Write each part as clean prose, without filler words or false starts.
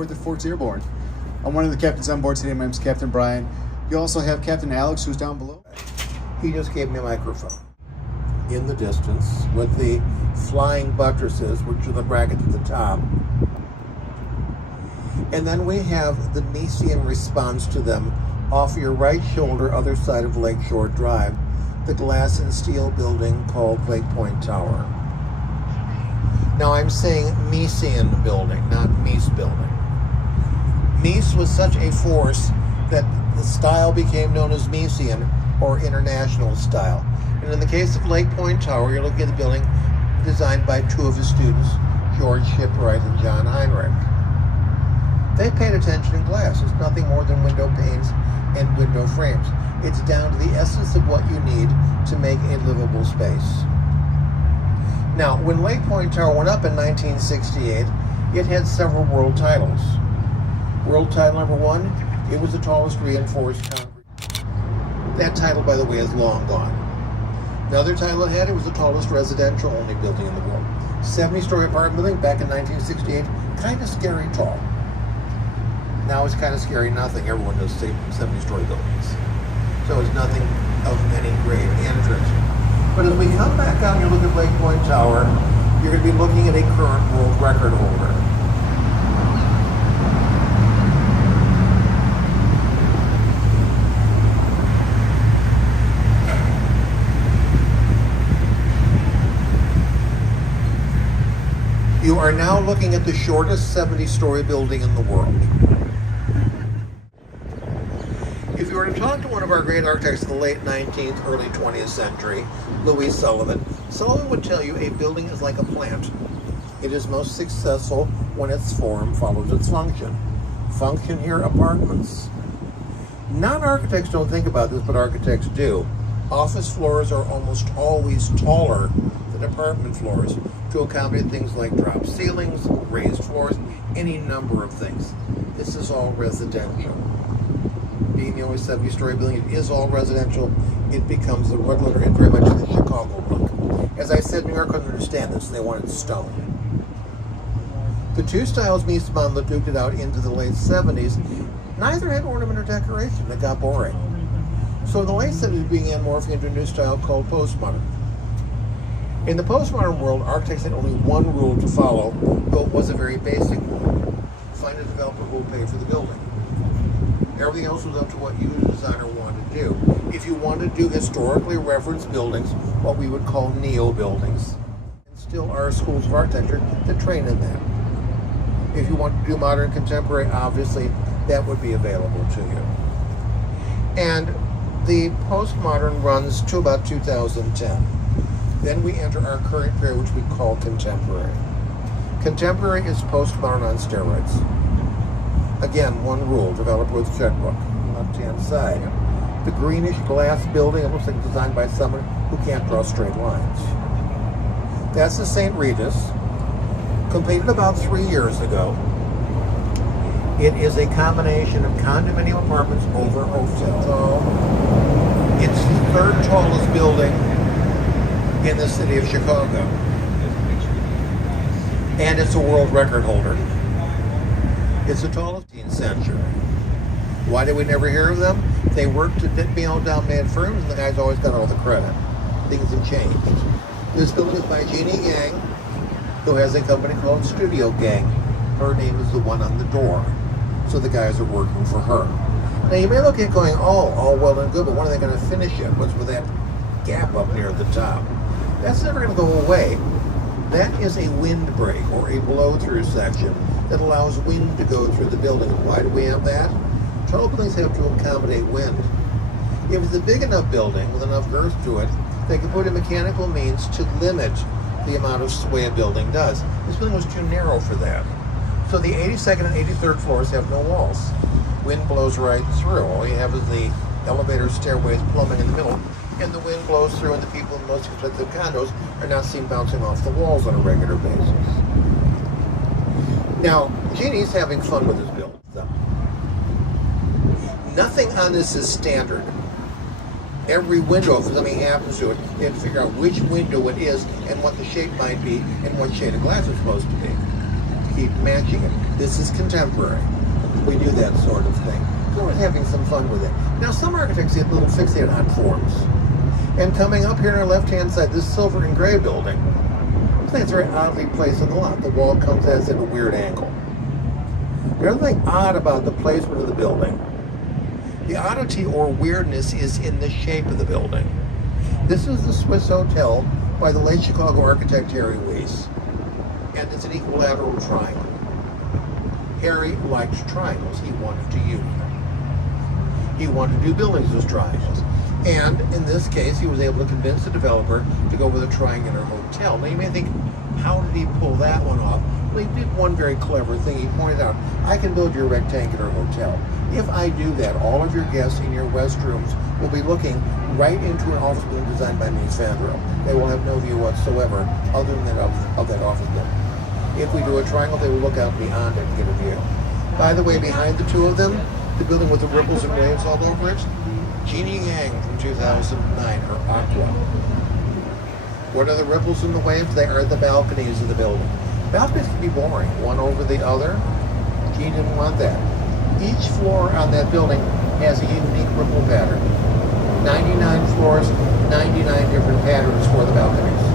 aboard the Forts Airborne. I'm one of the captains on board today. My name's Captain Brian. You also have Captain Alex, who's down below. He just gave me a microphone. In the distance, with the flying buttresses, which are the brackets at the top. And then we have the Mesian response to them off your right shoulder, other side of Lakeshore Drive, the glass and steel building called Lake Point Tower. Now I'm saying Mesian building, not Mies building. Mies was such a force that the style became known as Mesian, or international style. And in the case of Lake Point Tower, you're looking at the building designed by two of his students, George Shipwright and John Heinrich. They paid attention in glass. It's nothing more than window panes and window frames. It's down to the essence of what you need to make a livable space. Now, when Lake Point Tower went up in 1968, it had several world titles. World title number one, it was the tallest reinforced concrete. That title, by the way, is long gone. Another title it had, it was the tallest residential-only building in the world. 70-story apartment building back in 1968, kind of scary tall. Now it's kind of scary nothing. Everyone does 70-story buildings. So it's nothing of any great interest. But as we come back out and you look at Lake Point Tower, you're going to be looking at a current world record holder. You are now looking at the shortest 70-story building in the world. If you were to talk to one of our great architects of the late 19th, early 20th century, Louis Sullivan, Sullivan would tell you a building is like a plant. It is most successful when its form follows its function. Function here, apartments. Non-architects don't think about this, but architects do. Office floors are almost always taller than apartment floors to accommodate things like drop ceilings, raised floors, any number of things. This is all residential. Being the only 70-story building, it is all residential. It becomes the regular and very much the Chicago look. As I said, New York couldn't understand this. They wanted stone. The two styles Mies that duked it out into the late 70s, neither had ornament or decoration. It got boring. So in the late 70s, it began morphing into a new style called postmodern. In the postmodern world, architects had only one rule to follow, though it was a very basic one. Find a developer who will pay for the building. Everything else was up to what you as a designer wanted to do. If you wanted to do historically referenced buildings, what we would call neo-buildings, and still are schools of architecture that train in that. If you want to do modern contemporary, obviously that would be available to you. And the postmodern runs to about 2010. Then we enter our current period, which we call contemporary. Contemporary is postmodern on steroids. Again, one rule, develop with checkbook, left-hand side. The greenish glass building, it looks like designed by someone who can't draw straight lines. That's the St. Regis, completed about 3 years ago. It is a combination of condominium apartments over hotel. It's the third tallest building in the city of Chicago. And it's a world record holder. It's the tallest 18th century. Why did we never hear of them? They worked to dominate firms, and the guys always got all the credit. Things have changed. This building is by Jeannie Gang, who has a company called Studio Gang. Her name is the one on the door. So the guys are working for her. Now you may look at it going, oh, all well and good, but when are they going to finish it? What's with that gap up near the top? That's never going to go away. That is a windbreak or a blow-through section that allows wind to go through the building. Why do we have that? Tall buildings have to accommodate wind. If it's a big enough building with enough girth to it, they can put in mechanical means to limit the amount of sway a building does. This building was too narrow for that. So the 82nd and 83rd floors have no walls. Wind blows right through. All you have is the elevator, stairways, plumbing in the middle, and the wind blows through, and the people in most expensive condos are not seen bouncing off the walls on a regular basis. Now, Jeannie's having fun with this building. Nothing on this is standard. Every window, if something happens to it, you have to figure out which window it is and what the shape might be and what shade of glass it's supposed to be. keep matching it. This is contemporary. We do that sort of thing. So we're having some fun with it. Now, some architects get a little fixated on forms. And coming up here on our left-hand side, this silver and gray building, I think it's very oddly placed on the lot. The wall comes at a weird angle. The other thing odd about the placement of the building, the oddity or weirdness is in the shape of the building. This is the Swiss Hotel by the late Chicago architect Harry Willis. And it's an equilateral triangle. Harry liked triangles. He wanted to use them. He wanted to do buildings as triangles. And in this case, he was able to convince the developer to go with a triangular hotel. Now you may think, how did he pull that one off? Well, he did one very clever thing. He pointed out, I can build you a rectangular hotel. If I do that, all of your guests in your west rooms will be looking right into an office building designed by Mies van der Rohe. They will have no view whatsoever other than that of that office building. If we do a triangle, they will look out beyond it and get a view. By the way, behind the two of them, the building with the ripples and waves all over it, Jeannie Yang from 2009, her Aqua. What are the ripples and the waves? They are the balconies of the building. Balconies can be boring, one over the other. Jeannie didn't want that. Each floor on that building has a unique ripple pattern. 99 floors, 99 different patterns for the balconies.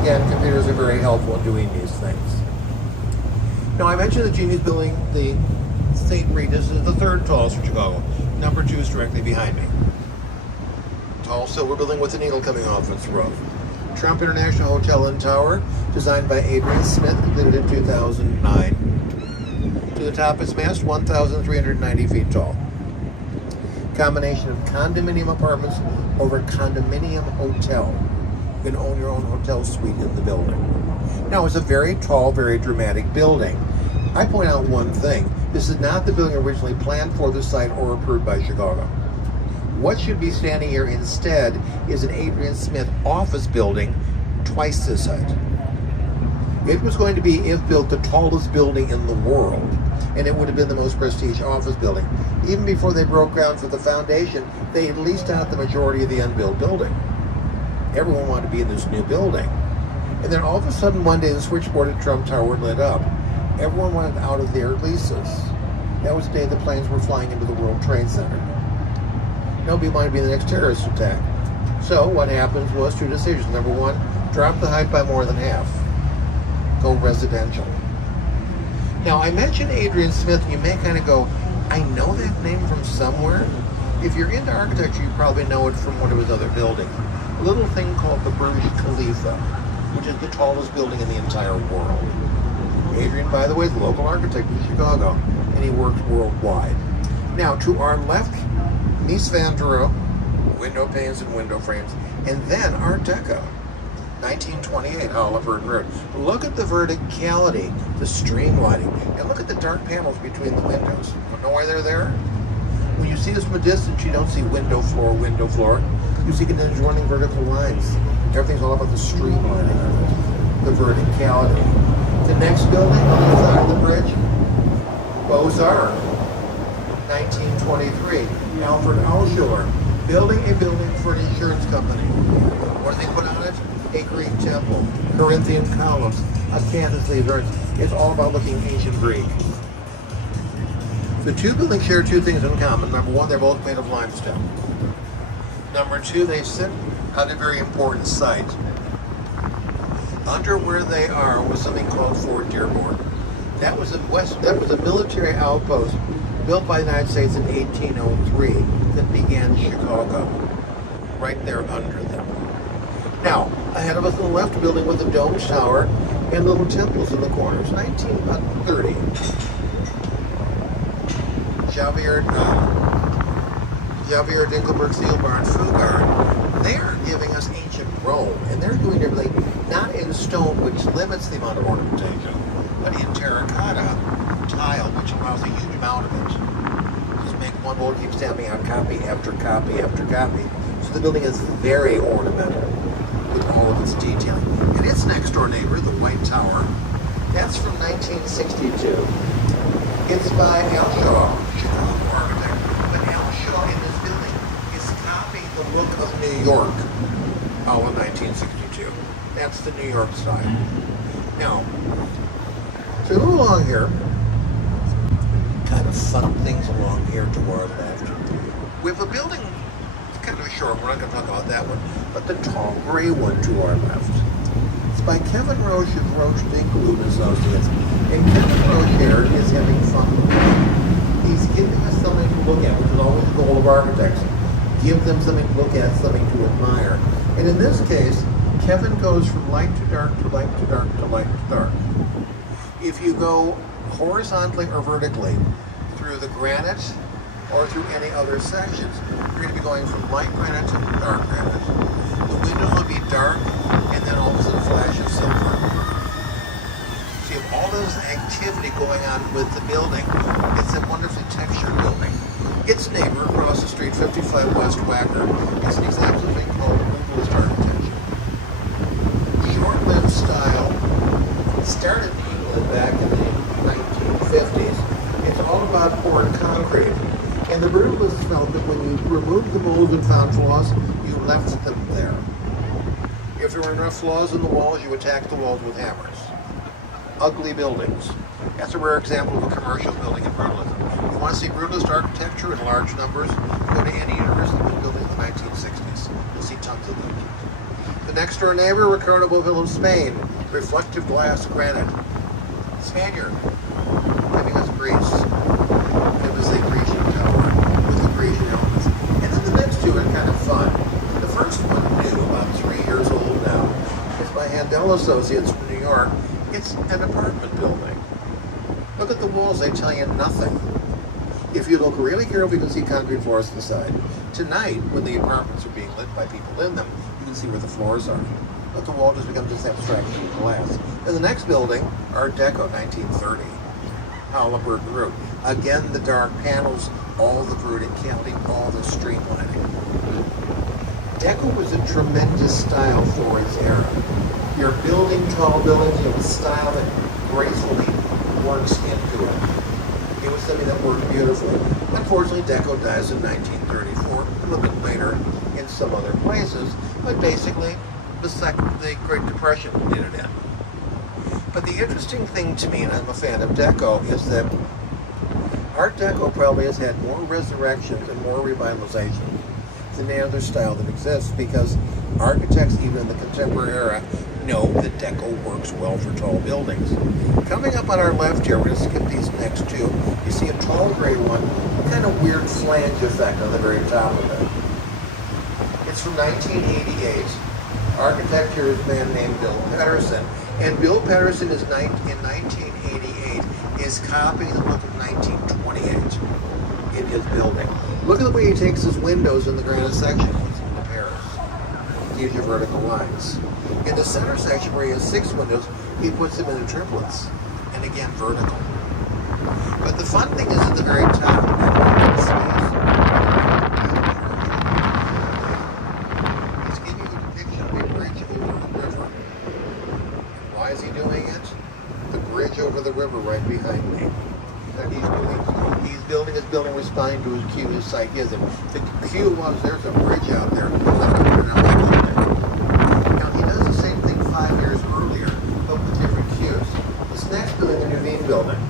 Again, computers are very helpful in doing these things. Now, I mentioned that Jeannie's building, the St. Regis, is the third tallest in Chicago. Number 2 is directly behind me. Tall silver building with an eagle coming off its roof. Trump International Hotel and Tower, designed by Adrian Smith, completed in 2009. To the top, its mast, 1,390 feet tall. Combination of condominium apartments over condominium hotel. You can own your own hotel suite in the building. Now, it's a very tall, very dramatic building. I point out one thing. This is not the building originally planned for the site or approved by Chicago. What should be standing here instead is an Adrian Smith office building twice this height. It was going to be, if built, the tallest building in the world, and it would have been the most prestigious office building. Even before they broke ground for the foundation, they had leased out the majority of the unbuilt building. Everyone wanted to be in this new building. And then all of a sudden one day the switchboard at Trump Tower lit up. Everyone wanted out of their leases. That was the day the planes were flying into the World Trade Center. Nobody wanted to be the next terrorist attack. So what happened was 2 decisions. Number 1, drop the height by more than half. Go residential. Now, I mentioned Adrian Smith, and you may kind of go, I know that name from somewhere. If you're into architecture, you probably know it from one of his other buildings. A little thing called the Burj Khalifa, which is the tallest building in the entire world. Adrian, by the way, is a local architect in Chicago, and he worked worldwide. Now, to our left, Mies van der Rohe, window panes and window frames, and then Art Deco, 1928, Oliver Road. Look at the verticality, the streamlining, and look at the dark panels between the windows. You know why they're there? When you see this from a distance, you don't see window floor, window floor. You see continuous running vertical lines. Everything's all about the streamlining, the verticality. The next building on the side of the bridge, Beaux-Arts, 1923. Alfred Alschuler, building a building for an insurance company. What do they put on it? A Greek temple, Corinthian columns, a cantilever. It's all about looking ancient Greek. The two buildings share 2 things in common. Number 1, they're both made of limestone. Number 2, they sit at a very important site. Under where they are was something called Fort Dearborn. That was a military outpost built by the United States in 1803 that began Chicago, right there under them. Now, ahead of us on the left, a building with a domed tower and little temples in the corners, 1930. Javier Dinkelberg Steel Bar and Food Garden. They are giving us ancient Rome, and they're doing everything not in stone, which limits the amount of ornamentation, but in terracotta tile, which allows a huge amount of it. Just make one wall keep stamping out copy after copy after copy. So the building is very ornamental with all of its detailing. And its next door neighbor, the White Tower, that's from 1962. It's by Al Shaw, Chicago architect. But Al Shaw in this building is copying the look of New York, all in 1962. That's the New York style. Now, So we move along here. Kind of fun things along here to our left. We have a building, it's kind of short, we're not going to talk about that one, but the tall gray one to our left. It's by Kevin Roche of Roche Dinkloo and Associates. And Kevin Roche here is having fun. He's giving us something to look at, which is always the goal of architects. Give them something to look at, something to admire. And in this case, Kevin goes from light to dark to light to dark to light to dark. If you go horizontally or vertically through the granite or through any other sections, you're going to be going from light granite to dark granite. The windows will be dark and then all of a sudden a flash of silver. So you have all this activity going on with the building. It's a wonderfully textured building. Its neighbor across the street, 55 West Wacker, is an example of thing called brutalist architecture. Short-lived style started in England back in the 1950s. It's all about poured concrete. And the brutalists felt that when you removed the mold and found flaws, you left them there. If there were enough flaws in the walls, you attacked the walls with hammers. Ugly buildings. That's a rare example of a commercial building in brutalism. You want to see brutalist architecture in large numbers? Go to any university that was built in the 1960s. You'll see tons of them. The next door neighbor, Ricardo Bouville of Spain. Reflective glass granite. Spaniard. Giving us Greece. It was the Grecian tower with the Grecian elements. And then the next two are kind of fun. The first one, new, about 3 years old now, is by Handel Associates from New York. It's an apartment building. Look at the walls, they tell you nothing. If you look really carefully, you can see concrete floors inside. Tonight, when the apartments are being lit by people in them, you can see where the floors are. But the wall just becomes this abstraction of glass. In the next building, Art Deco, 1930. Halliburton roof. Again, the dark panels, all the verticality, all the streamlining. Deco was a tremendous style for its era. You're building tall buildings in a style that gracefully works into it. It was something that worked beautifully. Unfortunately, Deco dies in 1934, a little bit later in some other places, but basically the Great Depression did it in. But the interesting thing to me, and I'm a fan of Deco, is that Art Deco probably has had more resurrections and more revitalizations than any other style that exists, because architects, even in the contemporary era, know that Deco works well for tall buildings. Coming up on our left here, we're going to skip these next two. You see a tall gray one, kind of weird flange effect on the very top of it. It's from 1988. Architect here is a man named Bill Patterson. And Bill Patterson is in 1988 is copying the look of 1928 in his building. Look at the way he takes his windows in the granite section, puts them into pairs. Gives you vertical lines. In the center section where he has 6 windows, he puts them into triplets. And again, vertical. But the fun thing is at the very top, he's giving you a depiction of a bridge over the river. Why is he doing it? The bridge over the river right behind me. That he's building his building responding to his cue his site gives him. The cue was there's a bridge out there. Now he does the same thing 5 years earlier, but with different cues. This next building, the Nuveen building,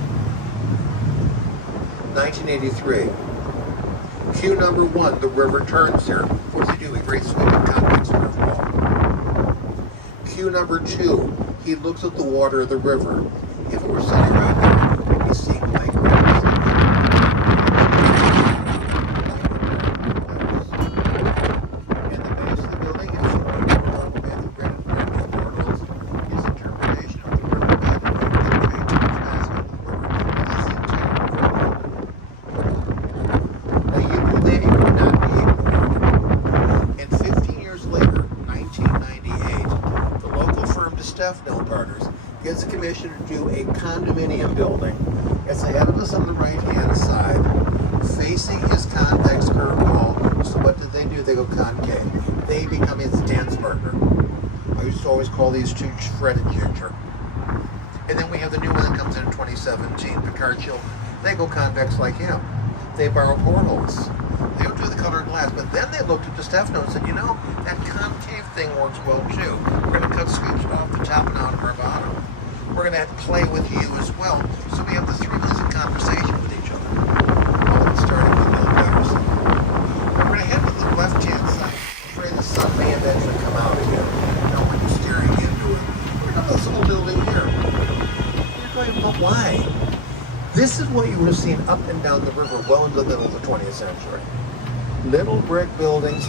1983. Cue number 1, the river turns here. What does he do? He creates sweeping concrete surf wall. Cue number 2, he looks at the water of the river. If it were sitting right there, he's seeing light rays. And the base of the building is showing the granite portals, his interpretation of the river bed and the basket of the river. Now you maybe would not be ignored. And 15 years later, 1998, the local firm DeStefano Partners gets a commission to do a condominium building. It's ahead of us on the right-hand side, facing his convex curved wall. So what do? They go concave. They become his dance partner. I used to always call these two Fred and Ginger. And then we have the new one that comes in 2017, Picard Children. They go convex like him. They borrow portholes. They don't do the colored glass, but then they looked at DeStefano and said, you know, that concave thing works well too. We're going to cut scoops off the top and out of our bottom. We're going to have to play with you as well, so we have the 3 minutes of conversation with each other. All of it starting with the letters. We're going to head to the left-hand side. I'm afraid the sun may eventually come out of here. No one is staring into it. We're going to this little building here. You're going, but why? This is what you would have seen up and down the river well into the middle of the 20th century. Little brick buildings.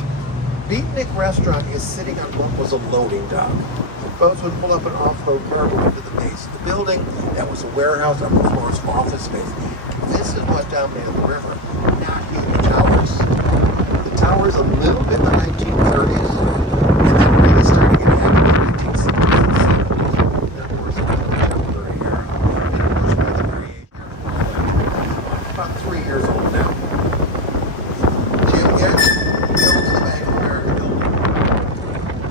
Beatnik Restaurant is sitting on what was a loading dock. Boats would pull up and offload cargo into the base of the building. That was a warehouse, upper floors, office space. This is what dominated the river, not huge towers. The towers a little bit in the 1930s, and then really starting to get active in the 1960s and 70s. Then, of course, the contemporary era. And of course, by the variation. About 3 years old now. Jim Getch, going to the Bank of America building.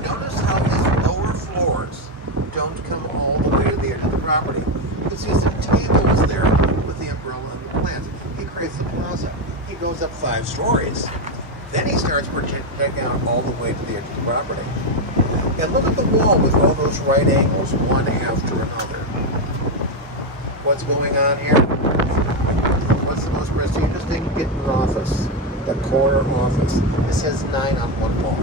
Notice how these lower floors don't come all the way to the edge of the property. You can see some tables there with the umbrella and the plants. He creates the plaza. He goes up 5 stories. Then he starts projecting out all the way to the edge of the property. And look at the wall with all those right angles, one after another. What's going on here? What's the most prestigious thing you get in an office? The corner office. This has 9 on one wall.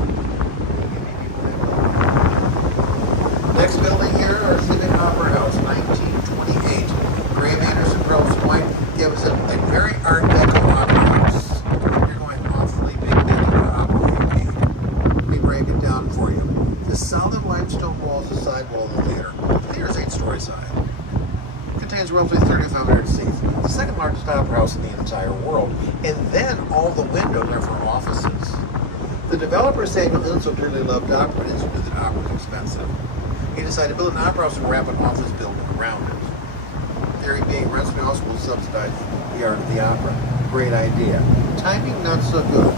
Next building here, our Civic Opera House, 1928. Graham Anderson Grosse Point gives it a very Art Deco opera house. You're going awfully big into opera indeed. Let me break it down for you. The solid limestone wall is the side wall of the theater. The theater is 8-story side. Contains roughly 3,500 seats. The second largest opera house in the entire world. And then all the windows are for offices. The developer Samuel Insull dearly loved opera, but Insull knew that opera was expensive. He decided to build an opera house and wrap an office building around it. Theory being rents also will subsidize the art of the opera. Great idea. Timing not so good.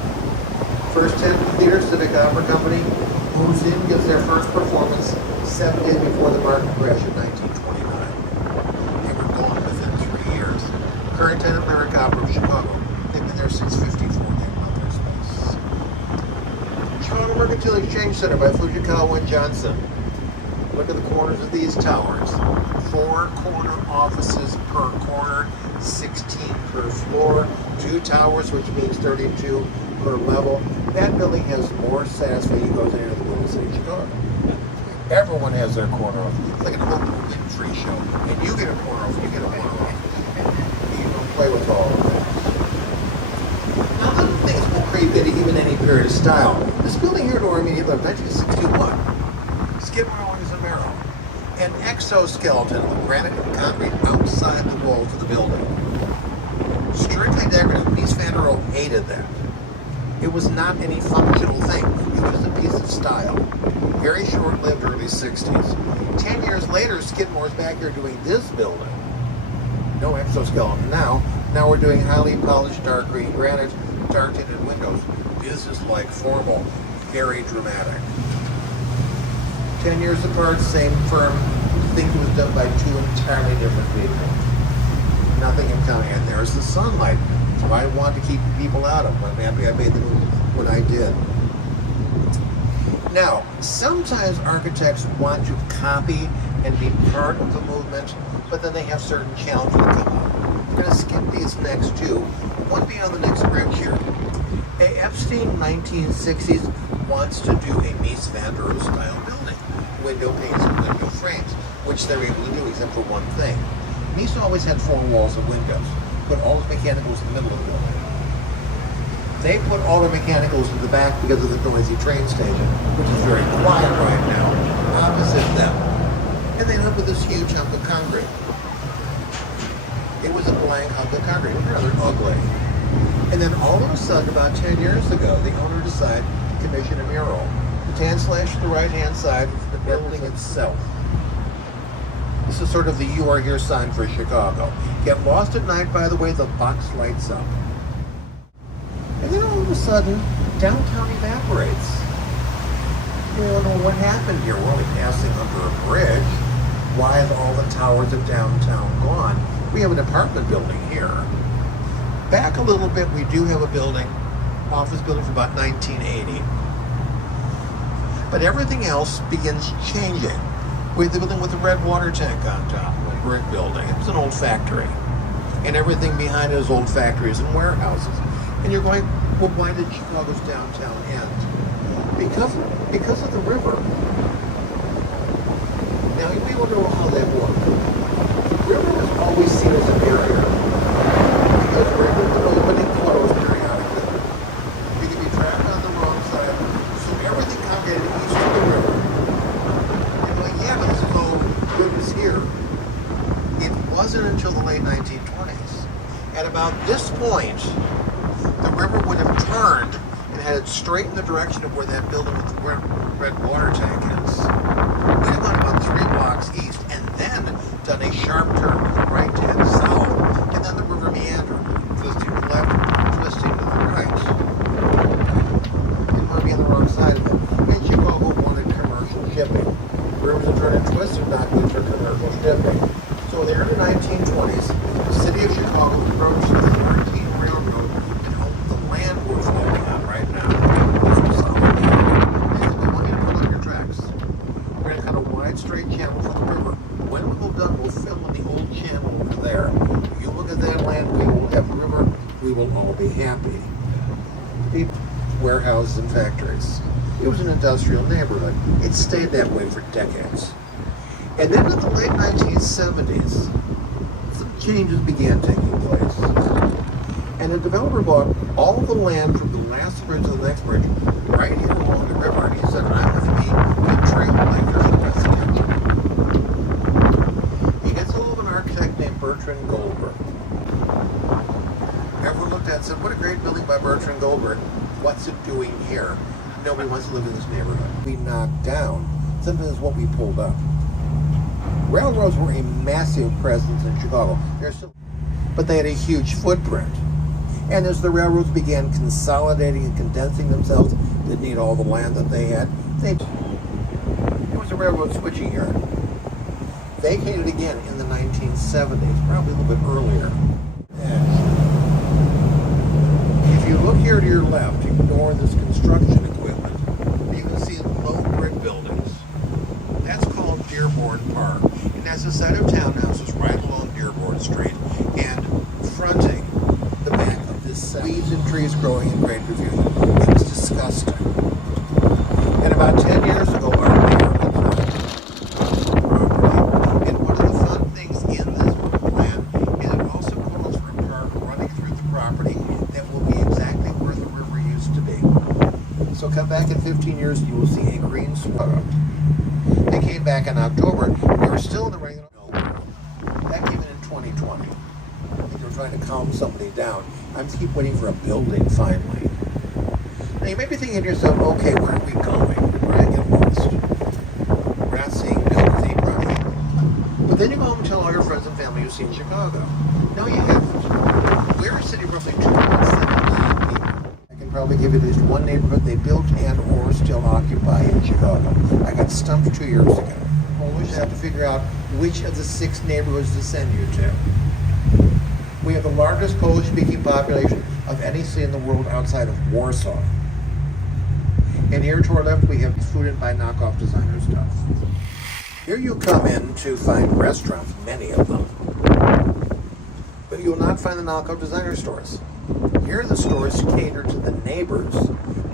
First 10 Theater Civic Opera Company moves in, gives their first performance 7 days before the market crash in 1929. They were gone within 3 years. Current tenant Lyric Opera of Chicago. They've been there since '54. They love their space. Chicago Mercantile Exchange Center by Fujikawa and Johnson. Look at the corners of these towers. 4 corner offices per corner, 16 per floor, 2 towers, which means 32 per level. That building has more satisfying than any other building in the city of Chicago. Everyone has their corner office. It's like an open Winfrey show. And you get a corner office, you get a corner office. You don't play with all of that. Now, other things will creep into even any period of style. This building here to our immediate left, 1961. Skid row is a marrow. An exoskeleton of granite and concrete outside the walls of the building. Strictly decorative. Mies van der Rohe hated that. It was not any functional thing. It was a piece of style. Very short-lived, early 60s. 10 years later, Skidmore's back here doing this building. No exoskeleton now. Now we're doing highly polished dark green granite, dark tinted windows. Business-like, formal, very dramatic. 10 years apart, same firm. Things was done by 2 entirely different people. Nothing in common. And there's the sunlight. So I want to keep people out of. I'm happy I made the move when I did. Now, sometimes architects want to copy and be part of the movement, but then they have certain challenges that come up. We're going to skip these next 2. One being on the next bridge here. A. Epstein, 1960s, wants to do a Mies van der Rohe style building. Window panes and window frames, which they're able to do except for one thing. Mies always had 4 walls of windows, but all his mechanicals in the middle of the building. They put all their mechanicals in the back because of the noisy train station, which is very quiet right now, opposite them. And they ended up with this huge hunk of concrete. It was a blank hunk of concrete. It was rather ugly. And then all of a sudden, about 10 years ago, the owner decided to commission a mural. Tan slash to the right-hand side of the building itself. This is sort of the "You Are Here" sign for Chicago. Get lost at night, by the way, the box lights up. And then all of a sudden, downtown evaporates. You wonder what happened here. We're only passing under a bridge. Why have all the towers of downtown gone? We have an apartment building here. Back a little bit, we do have a building, office building from about 1980. But everything else begins changing. We had the building with the red water tank on top, a brick building. It was an old factory. And everything behind it is old factories and warehouses. And you're going, well, why did Chicago's downtown end? Because of the river. Now, you may wonder how that worked. The river was always seen as a barrier. Because rivers were opening closed periodically. You could be trapped on the wrong side. So everything congregated east of the river. You're going, yeah, but there's no goodness here. It wasn't until the late 1920s. At about this point, the river would have turned and headed straight in the direction of where that building with the red water tank is. We'd have gone about 3 blocks east and then done a sharp turn to the right hand south, and then the river meandered, twisting to the left, twisting to the right. Didn't want to be on the wrong side of it. And Chicago wanted commercial shipping. Rivers that turn and twist are not good for commercial shipping. So in the early 1920s, the city of Chicago approached the 13 Railroad and owned the land we're floating on right now. This was solid. They said, we want you to pull up your tracks. We're going to cut a wide, straight channel for the river. When we're done, we'll fill in the old channel over there. You look at that land, we will have the river, we will all be happy. Warehouses and factories. It was an industrial neighborhood. It stayed that way for decades. And then in the late 1970s, some changes began taking place. And the developer bought all the land from the last bridge to the next bridge right here along the river. And he said, I'm going to be a trailblazer for West. He gets a hold of an architect named Bertrand Goldberg. Everyone looked at it and said, what a great building by Bertrand Goldberg. What's it doing here? Nobody wants to live in this neighborhood. We knocked down. Something is what we pulled up. Railroads were a massive presence in Chicago. But they had a huge footprint. And as the railroads began consolidating and condensing themselves, they need all the land that they had. It was a railroad switching yard. Vacated again in the 1970s, probably a little bit earlier. If you look here to your left, ignore this construction equipment, you can see low brick buildings. That's called Dearborn Park. And that's the site of townhouses right along Dearborn Street and fronting the back of this weeds and trees growing in great profusion. It was disgusting. And about 10 years ago, our mayor applied property. And one of the fun things in this plan is it also calls for a park running through the property that will be exactly where the river used to be. So come back in 15 years and you will see a green swallow. They came back in October. They were still in the regular building. That came in 2020. I think they were trying to calm somebody down. I'm keep waiting for a building finally. Now you may be thinking to yourself, okay, where are we going? We're going to get lost. We're not seeing buildings, property. But then you go home and tell all your friends and family you've seen Chicago. No, you haven't. We're a city of roughly 2.7 million people. I can probably give you at least one neighborhood they built and or still occupy in Chicago. I got stumped 2 years ago. Well, we just have to figure out which of the 6 neighborhoods to send you to. We have the largest Polish-speaking population of any city in the world outside of Warsaw. And here to our left, we have food and buy knockoff designer stuff. Here you come in to find restaurants, many of them. But you will not find the knockoff designer stores. Here the stores cater to the neighbors.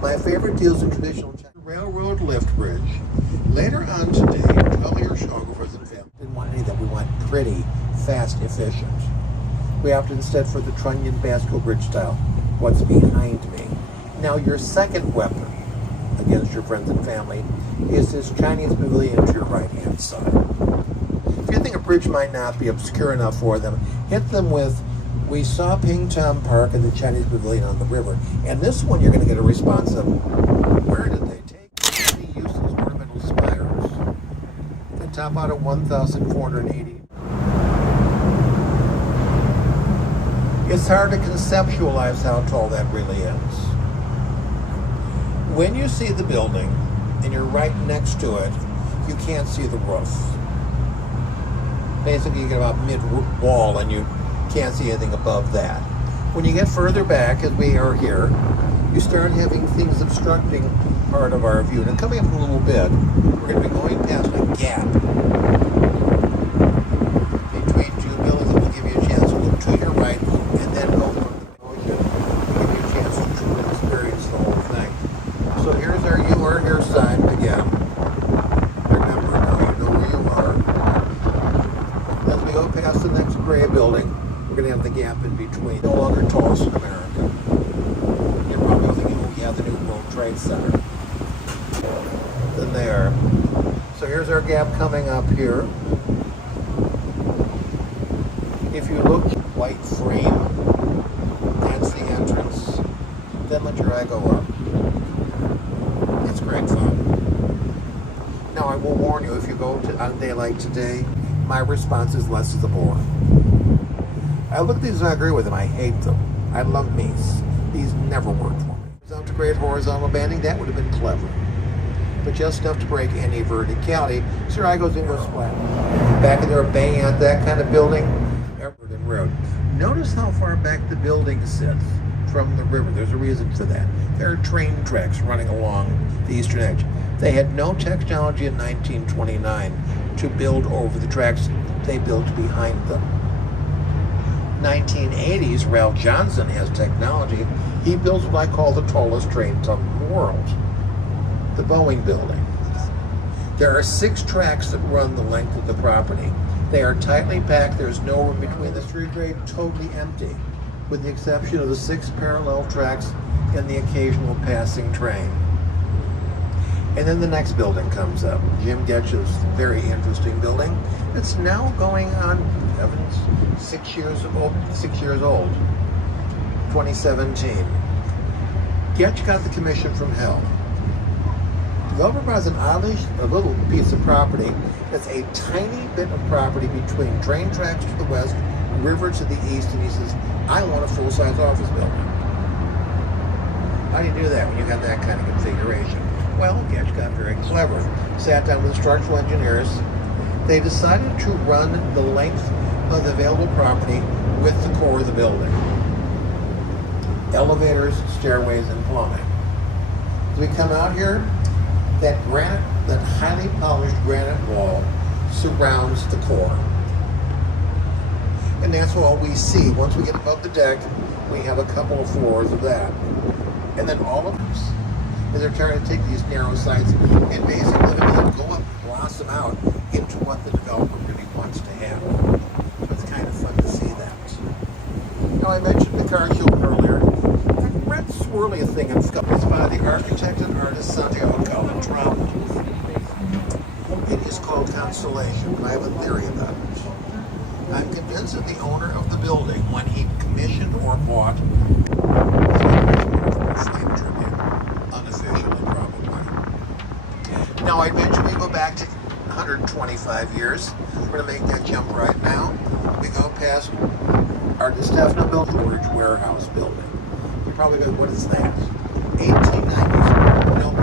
My favorite deals in traditional China. Railroad lift bridge. Later on today, tell your Chicago friends and family. Didn't want any of that. We want pretty, fast, efficient. We opted instead for the trunnion Basco bridge style. What's behind me? Now your second weapon against your friends and family is this Chinese pavilion to your right-hand side. If you think a bridge might not be obscure enough for them, hit them with, we saw Ping Tom Park and the Chinese pavilion on the river. And this one you're going to get a response of, where did they take any useless ornamental spires? They top out at 1,480. It's hard to conceptualize how tall that really is. When you see the building and you're right next to it, you can't see the roof. Basically, you get about mid-wall and you can't see anything above that. When you get further back, as we are here, you start having things obstructing part of our view. Now coming up in a little bit, we're going to be going past a gap between two buildings that will give you a chance to look to your right and then go from the ocean to give you a chance to truly experience the whole thing. So here's our you are here sign again. Remember, now you know where you are. As we go past the next gray building, we're going to have the gap in between. No longer tallest in America. You're probably thinking, oh yeah, the new World Trade Center. Then there. So here's our gap coming up here. If you look, white frame, that's the entrance. Then let your eye go up. It's great fun. Now I will warn you, if you go to on a day like today, my response is less is the more. I look at these and I agree with them. I hate them. I love these. These never worked for me. Without the great horizontal banding, that would have been clever. But just enough to break any verticality, so your eye goes into a splat. Back in there banging out that kind of building, Everton Road. Notice how far back the building sits from the river. There's a reason for that. There are train tracks running along the eastern edge. They had no technology in 1929 to build over the tracks. They built behind them. 1980s, Ralph Johnson has technology. He builds what I call the tallest train tunnel in the world, the Boeing building. There are 6 tracks that run the length of the property. They are tightly packed. There's no room between. The street grade totally empty, with the exception of the 6 parallel tracks and the occasional passing train. And then the next building comes up, Jim Getch's very interesting building. It's now going on, heavens, 6 years old, 2017. Getch got the commission from hell. Developer buys a little piece of property that's a tiny bit of property between train tracks to the west, river to the east, and he says, I want a full-size office building. How do you do that when you got that kind of configuration? Well, Getch got very clever. Sat down with the structural engineers. They decided to run the length of the available property with the core of the building. Elevators, stairways, and plumbing. As we come out here, that granite, that highly polished granite wall surrounds the core. And that's all we see. Once we get above the deck, we have a couple of floors of that. And then all of this, as they're trying to take these narrow sites and basically go up and blossom out into what the developer really wants to have. So it's kind of fun to see that. Now I mentioned the car show earlier. That red swirly thing in sculpt is by the architect and artist Santiago Calatrava. It is called Constellation, but I have a theory about it. I'm convinced that the owner of the building, when he commissioned or bought, slave tribute, unofficially probably. Now I mentioned we go back to 125 years. We're going to make that jump right now. We go past our DeStefano building, storage warehouse building. You're probably going, what is that? 1890s. Built by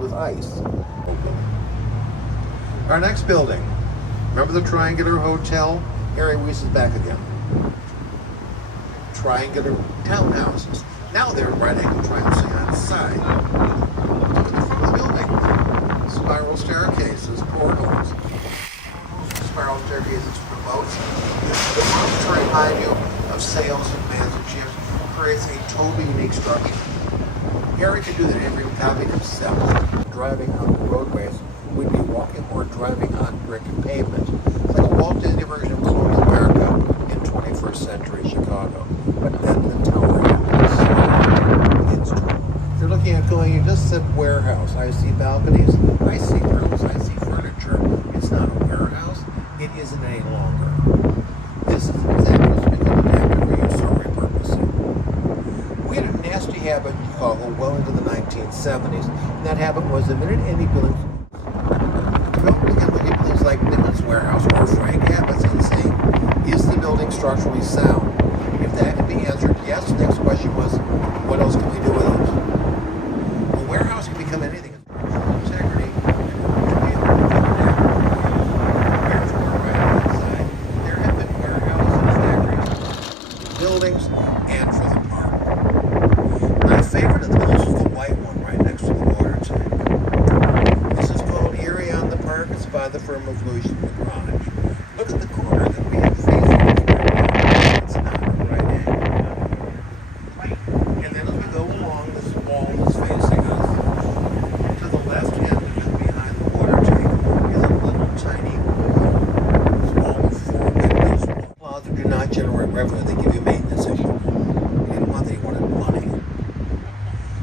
with ice. Our next building. Remember the triangular hotel? Harry Weiss is back again. Triangular townhouses. Now they're right angle triangles on the side. Look at the front of the building. Spiral staircases, portals. Spiral staircases for boats. The front to remind you of sails and mans and ships creates a totally unique structure. Harry could do that every copy himself. Driving on the roadways, we'd be walking or driving on brick pavement. It's like a Walt Disney version of Colonial America in 21st century Chicago. But then the tower happens. If you're looking at going, you just said warehouse. I see balconies, I see rooms, I see furniture. It's not a warehouse. It isn't any longer. This is exactly what's become adapted for use or repurposing. We had a nasty habit in Chicago well into the 1970s. And that habit was the minute any building, developers can look at things like Nicholas Warehouse or Frank Abbott's and say, is the building structurally sound? If that could be answered yes, the next question was, what else can we do with it? A warehouse can become anything. Integrity. Here's where and for the park. My favorite of those is the white one right next to the water tank. This is called Erie on the Park. It's by the firm of Lewis and Lagrange. Look at the corner that we have facing us right now. It's not a right angle. And then as we go along, this wall is facing us. To the left hand, just behind the water tank, is a little tiny wall with 4 windows. Plaza do not generate revenue, they give you maintenance issues. He didn't want that, he wanted money.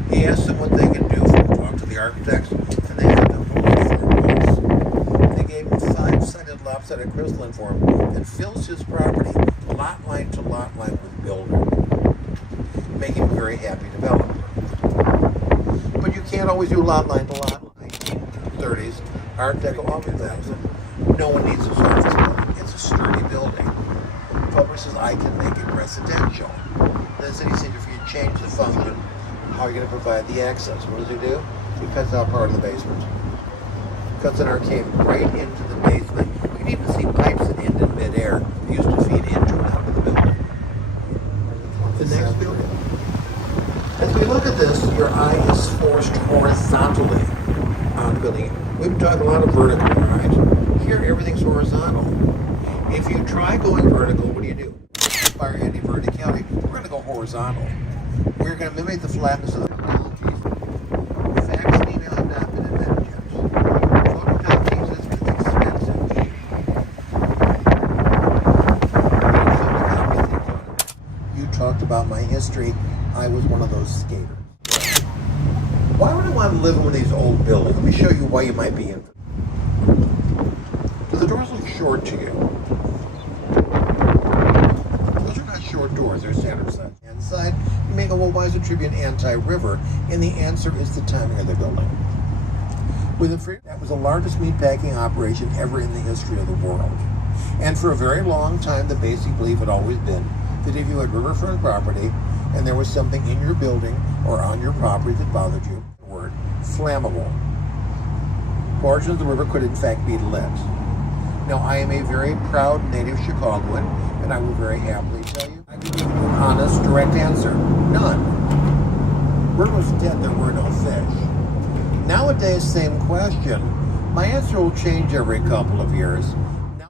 He asked them what they could do for him, talked to the architects, and they had them hold it for him. They gave him 5-sided lopsided crystalline form that fills his property lot line to lot line with builder, making him a very happy developer. But you can't always do lot line to lot line. 1930s, Art Deco offered that. No one needs a surface building. It's a sturdy building. Culver says, I can make it residential. Then city said, if you change the function, how are you going to provide the access? What does he do? He cuts out part of the basement. Cuts an arcade right into the basement. You can even see pipes that end in midair. They used to feed into and out of the building. The next building. As we look at this, your eye is forced horizontally on the building. We've been talking a lot of vertical, right? Here, everything's horizontal. If you try going vertical, what do? By anti-verticality, we're going to go horizontal. We're going to mimic the flatness of the technologies. Fax and email have not been invented yet. Photography exists, but it's expensive. You talked about my history. I was one of those skaters. Why would I want to live in one of these old buildings? Let me show you why you might be in. Do the doors look short to you? Those are not short doors, they're standard size. Inside, you may go, well, why is the tribune anti-river? And the answer is the timing of the building. That was the largest meatpacking operation ever in the history of the world. And for a very long time, the basic belief had always been that if you had riverfront property and there was something in your building or on your property that bothered you, the word flammable. Portions of the river could in fact be lit. Now, I am a very proud native Chicagoan, and I will very happily tell you, I can give you an honest, direct answer. None. River was dead, there were no fish. Nowadays, same question. My answer will change every couple of years. Now,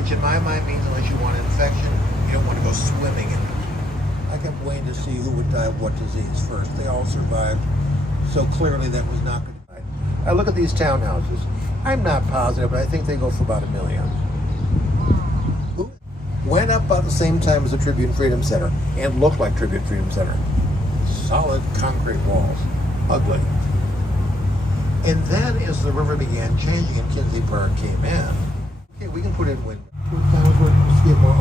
which in my mind means unless you want an infection, you don't want to go swimming in it. I kept waiting to see who would die of what disease first. They all survived, so clearly that was not going to die. I look at these townhouses. I'm not positive, but I think they go for about $1 million. Went up about the same time as the Tribune Freedom Center and looked like Tribune Freedom Center. Solid concrete walls. Ugly. And then as the river began changing and Kinsey Park came in, okay, we can put in windows. Let's get more